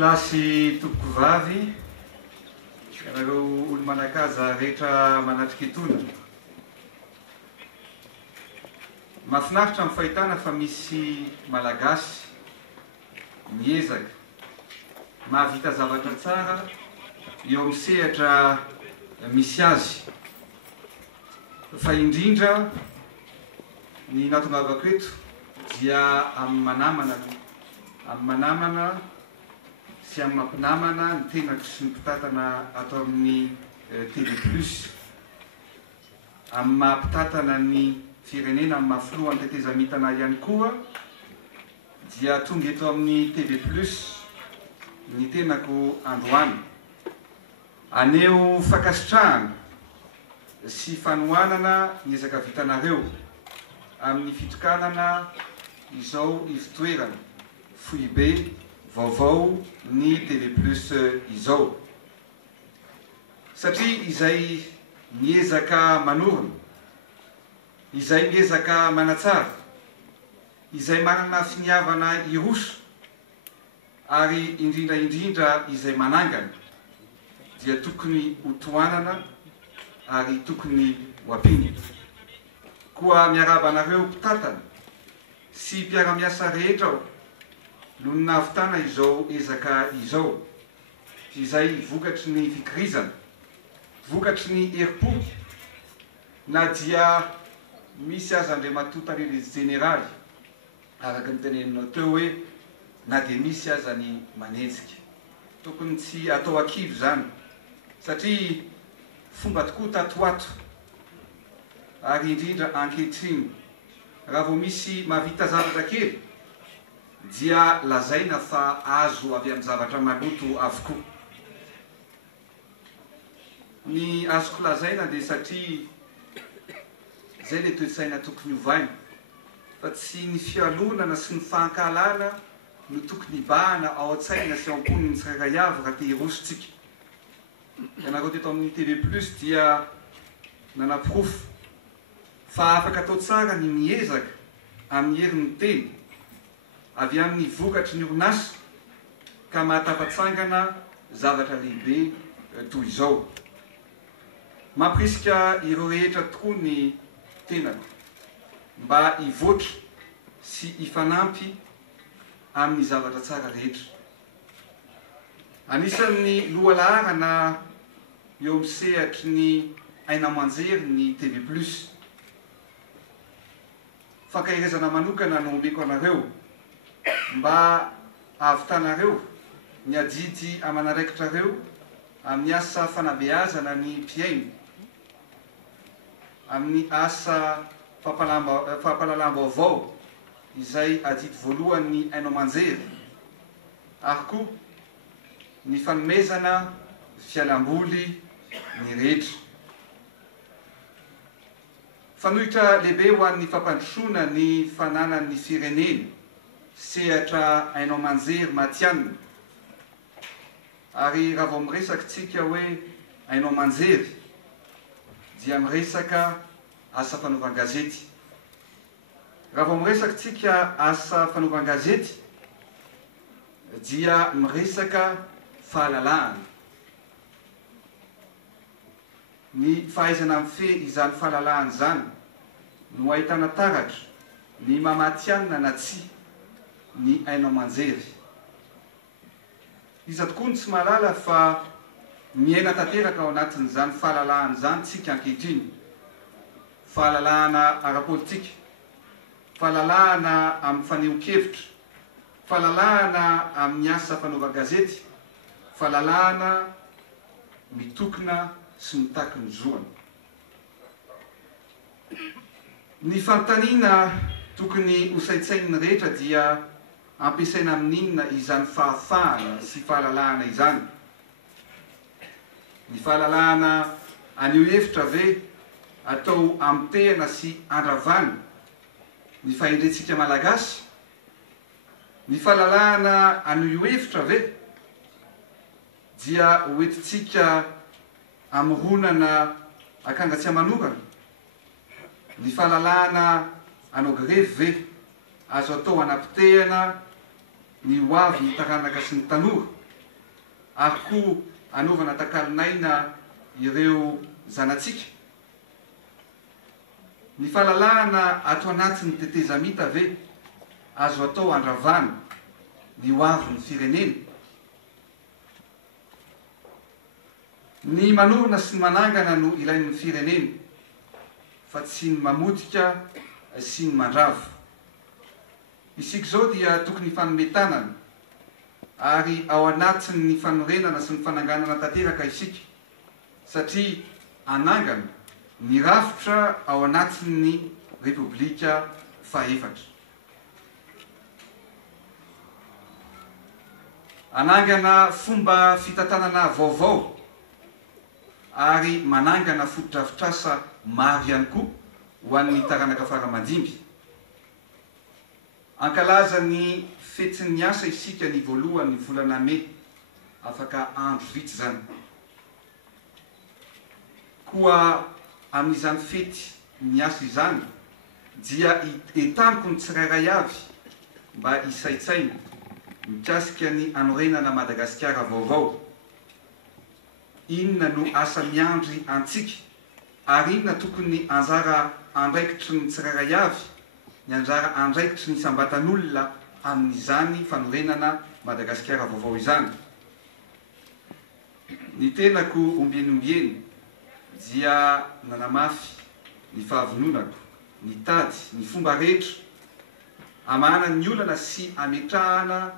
Lasy tompoko vavy, ianareo olo manakaza rehetra manatriky etony. Mahafinaritra amin'ny fahitana fa misy malagasy miezaka mahavita zavatra tsara eo amin'ny sehatra misy azy. Fa indrindra ny natongavako eto dia amin'ny manamana sy amin'ny mampinamana ny tenako sy ny mpitatana atao amin'ny TV Plus, amin'ny mampitatana ny firenena amin'ny mahafiloha ny tetezamintana ihany koa, dia tonga eto amin'ny TV Plus ny tenako androany aneo fakasitrahana sy fanohanana ny ezaka vitanareo amin'ny fitokanana izao ivitoerana fohy be vaovao ny TV Plus izao, satria izay miezaka manorina, izay miezaka manatsara, izay manana finiavana iroso ary indrindra izay manangana, dia tokony hotoanana ary tokony hoampiny. Koa miarabanareo mpitatana sy mpiara-miasa rehetra ao no nahavitana izao ezaka izao, izay vokatry ny fikirizana, vokatry ny herim-po, na dia misy aza Andriamatoa tarely jeneraly araka ny teneninao teo hoe na dia misy aza ny manenjika. Tokony tsy atao akivo zany, satria fomba tokoa tatoato ary indrindra ankehitriny raha vao misy mahavita zavatra kely dia lazaina fa azo avy amin'ny zavatra maloto avokoa. Ny azoko lazaina dia satria zay le toe-tsaina tokony hovaina, fa tsy ny fialonana sy ny fahankalana no tokony hibahana ao an-tsaina sy ao am-poniny tsirairay avy raha te hirosontsika. Ianareo teto amin'ny TV Plus dia nanaprofo fa afaka atao tsara ny miezaka amin'ny herin'ny teny avy amin'ny vokatry ny orinasa ka mahatapatsangana zavatra lehibe toy izao. Mampirisika ireo rehetra tokoa ny tenako mba hivoatra sy hifanampy amin'ny zavatra tsara rehetra. Anisan'ny lohalaharana eo amin'ny sehatry ny aina aman-jery ny TV Plus. Fankahirezana manokana no omeko anareo mba ahavitanareo ny adidy amanaraikitra amin'ny asa fanabeazana ny mpiaino, amin'ny asa fampalalam-baovao izay adidy voalohany aina aman-jery, ary koa ny fanomezana fialamboly ny rehetra. Fanohitra lehibe ho an'ny fampandrosoana ny fananan'ny firenena sehatra aina aman-jery matianina. Ary raha vao miresaka tsika hoe aina aman-jery dia miresaka asa fanaovan-gazety. Raha vao miresaka tsika asa fanaovan-gazety dia miresaka fahalalahana. Ny fahaizana mifehy izany fahalalahana zany no ahitana taratra ny mamatianina na tsy ny aina aman-jery. Iza tokoa ny tsy mahalala fa miaina tanteraka ao anatin'izany fahalalahana zany tsika ankehitriny. Fahalalahana ara-politika, fahalalahana amin'ny faneho-kevitra, fahalalahana amin'ny asa fanaovan-gazety, fahalalahana mitokona sy mitaky ny zoana. Ny fanontaniana tokony hosaintsain'ny rehetra dia ampiasaina amin'inona izany fahafahana sy fahalalahana izany. Ny fahalalahana anio hevitra ve atao amtehana sy andravana ny fahendrentsika malagasy? Ny fahalalahana anio hevitra ve dia hoentitsika amoronana akangatsy manorana? Ny fahalalahana anao grevy ve azo atao anampitehana ny hoavy, ny taranaka sy ny tanora? ary koa anaovana takalinaina ireo zanatsika. Ny fahalalahana ato anatin'ny tetezamita ve azo atao andravana ny hoavin'ny firenena. Ny manorina sy ny manangana no ilain'ny firenena, fa tsy ny mamotika sy ny mandrava. Isika zao dia tokony fanometanana ary ao anatin'ny fanorenana sy ny fananganana tanteraka isika, satria anangana ny rafitra ao anatin'ny Repoblika fahefatra. Anangana fomba fitantanana vaovao ary manangana fotodrafitrasa maro ihany koa ho an'ny taranaka faramandimby. Ankalaza ny fetin'ny asa isika ny voalohan'ny volana May, afaka andro vitsy zany. Koa amin'izany fety ny asa izany dia entaniko ny tsirairay avy mba hisaitsaina mikasika ny anorenana Madagasikara vaovao. Inona no asa miandry antsika ary inona tokony anjara andraikitry ny tsirairay avy, ny anjara andraikitry ny sambatan'olona amin'izany fanorenana Madagasikara vaovao izany. Ny tenako ombieny dia nanamafy ny fahavononako, ny tady, ny fomba rehetra amana ny olana sy ametrahana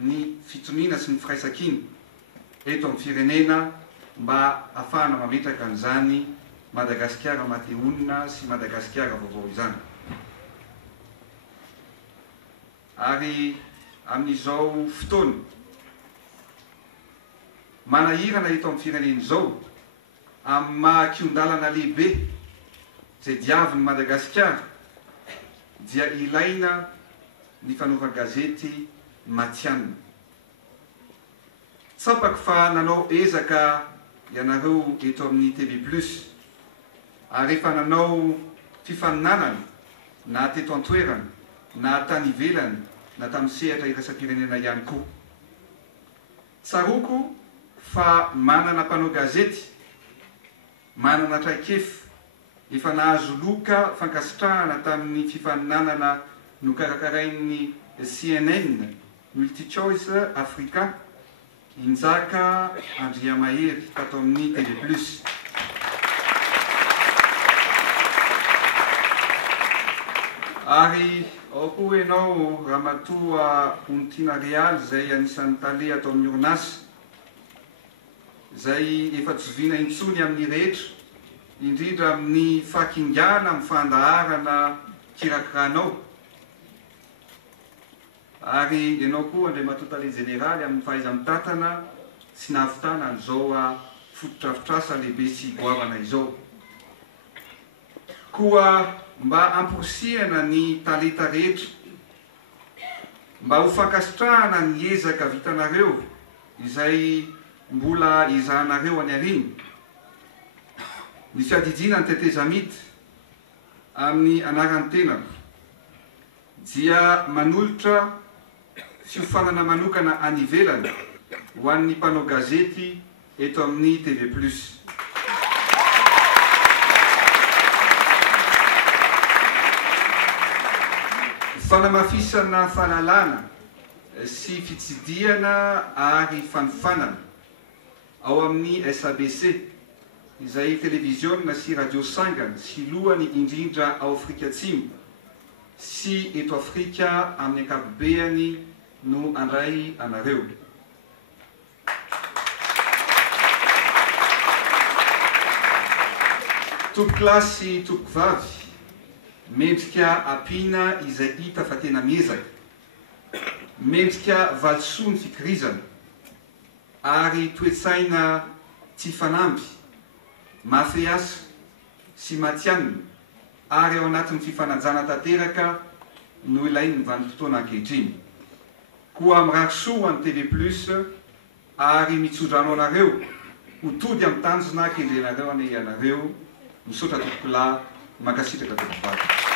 ny fitoniana sy ny firaisan-kina eto amin'ny firenena mba ahafahana mametraka an'izany Madagasikara mateonina sy Madagasikara vaovao izany. Ary amin'izao fotoana manahirana eto amin'ny firenena izao amin'ny maha-kiondalana lehibe izay diavin'ny Madagasikara dia ilaina ny fanaovana gazety matianina. Tsapako fa nanao ezaka ianareo eto amin'ny TV+, ary rehefa nanao fifaninanana na teto an-toerana na tany ivelany na tamin'ny sehatra iraisam-pirenena ihany koa. Tsaroko fa manana mpanao gazety, manana traikefa efa nahazo loka fankasitrahana tamin'ny fifaninanana nokarakarain'ny CNN Multichoice Africa, Injaka Andriamahery tato amin'ny TV+. Ary ao koa ianao Ramatoa Ontina Real izay anisan'ny tale atao amin'ny orinasa, izay efa joviana intsony amin'ny rehetra, indrindra amin'ny fakingana amin'ny fandaharana kirakiranao. Ary ianao koa Andriamatoa Tale Jeneraly amin'ny fahaiza-mitantana sy nahavitana an'izao fotodrafitrasa lehibe sy goavana izao. Koa mba amporisihana ny talenta rehetra, mba ho fankasitrahana ny ezaka vitanareo izay mbola izahanareo any ariny. Ny fiadidiana ny tetezamita amin'ny anaran'ny tenako dia manolotra fiofanana manokana any ivelany ho an'ny mpanao gazety eto amin'ny TV+. Fanamafisana fahalalana sy fitsidiana ary fanofanana ao amin'ny SABC, izay televiziona sy radio sangana sy lohany indrindra ao Afrika Atsimo sy eto Afrika amin'ny ankapobeany no andray anareo. Tompo-klasy tompo-vavy, mendrika ampina izay hita fa tena miezaka, mendrika valisoa ny fikirizana ary toetsaina tsy fanamby, mafy asa sy matianina ary ao anatin'ny fifanajana tanteraka no ilain'ny vanim-potoana ankehitriny. Koa mirary soa ny TV+ ary mitsodrano anareo ho tody amin'ny tanjona kendrenareo ane ianareo, misaotra tompokolahy, mankasitraka tompokivavy.